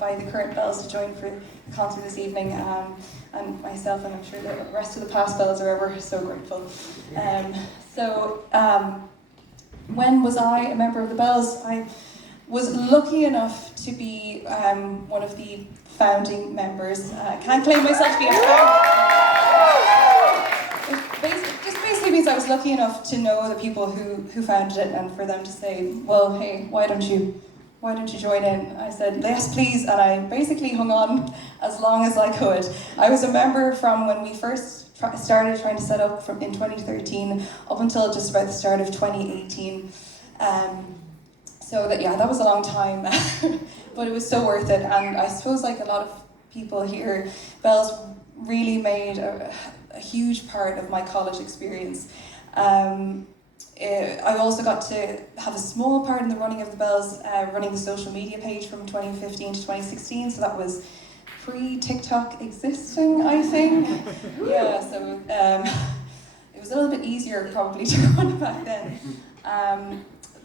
by the current bells to join for the concert this evening, and myself, and I'm sure the rest of the past bells are ever so grateful. When was I a member of the Bells? I was lucky enough to be one of the founding members. I can't claim myself to be a founder. It just basically means I was lucky enough to know the people who founded it, and for them to say, well, hey, why don't you join in? I said, yes, please, and I basically hung on as long as I could. I was a member from when we first started trying to set up in 2013 up until just about the start of 2018. That was a long time, but it was so worth it. And I suppose, like a lot of people here, Bells really made a huge part of my college experience. I also got to have a small part in the running of the Bells, running the social media page from 2015 to 2016, so that was pre-TikTok existing, I think. Yeah, so it was a little bit easier probably to run back then.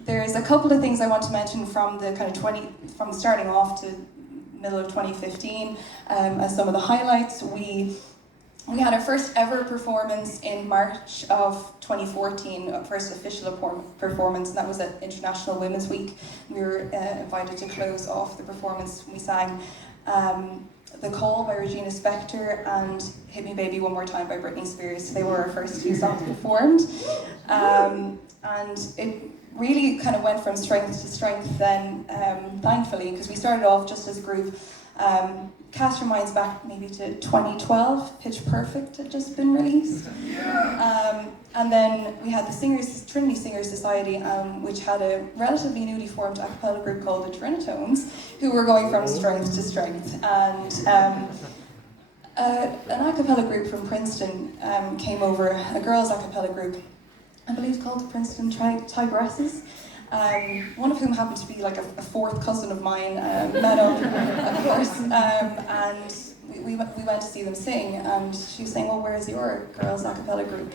There's a couple of things I want to mention from the from starting off to middle of 2015 as some of the highlights. We had our first ever performance in March of 2014, our first official performance, and that was at International Women's Week. We were invited to close off the performance. We sang The Call by Regina Spektor and Hit Me Baby One More Time by Britney Spears. They were our first two songs performed. And it really kind of went from strength to strength then, thankfully, because we started off just as a group. Cast your minds back maybe to 2012, Pitch Perfect had just been released. And then we had the Trinity Singers Society, which had a relatively newly formed a cappella group called the Trinitones, who were going from strength to strength. And an a cappella group from Princeton came over, a girls' a cappella group, I believe called the Princeton Tigresses. One of whom happened to be like a fourth cousin of mine, met up, of course, and we went to see them sing, and she was saying, well, where's your girls' a cappella group?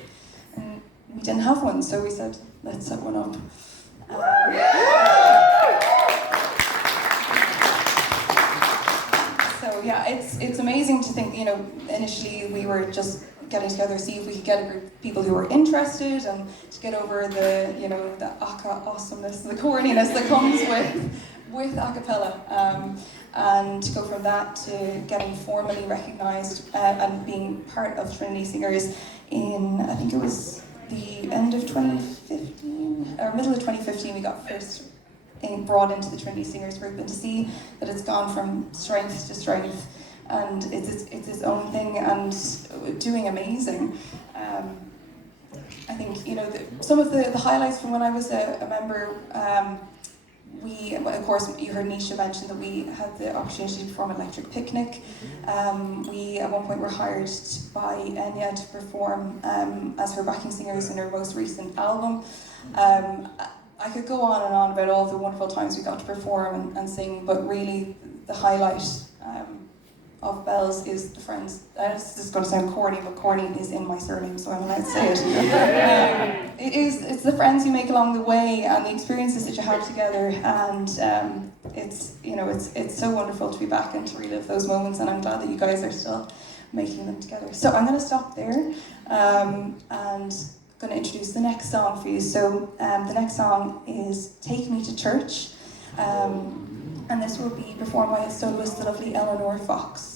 And we didn't have one, so we said, let's set one up. So yeah, it's amazing to think, initially we were just getting together, see if we could get a group of people who were interested, and to get over the awesomeness, the corniness that comes with a cappella, and to go from that to getting formally recognised and being part of Trinity Singers in, I think it was the end of 2015, or middle of 2015, we got first brought into the Trinity Singers group, and to see that it's gone from strength to strength, and it's its own thing and doing amazing. I think some of the highlights from when I was a member. We, of course, you heard Nisha mention that we had the opportunity to perform Electric Picnic. We at one point were hired by Enya to perform as her backing singers in her most recent album. I could go on and on about all the wonderful times we got to perform and sing, but really the highlight of Bells is the friends. This is going to sound corny, but corny is in my surname, so I'm allowed to say it. It's the friends you make along the way and the experiences that you have together, and it's so wonderful to be back and to relive those moments, and I'm glad that you guys are still making them together. So I'm going to stop there and going to introduce the next song for you. So the next song is Take Me to Church, and this will be performed by a soloist, the lovely Eleanor Fox.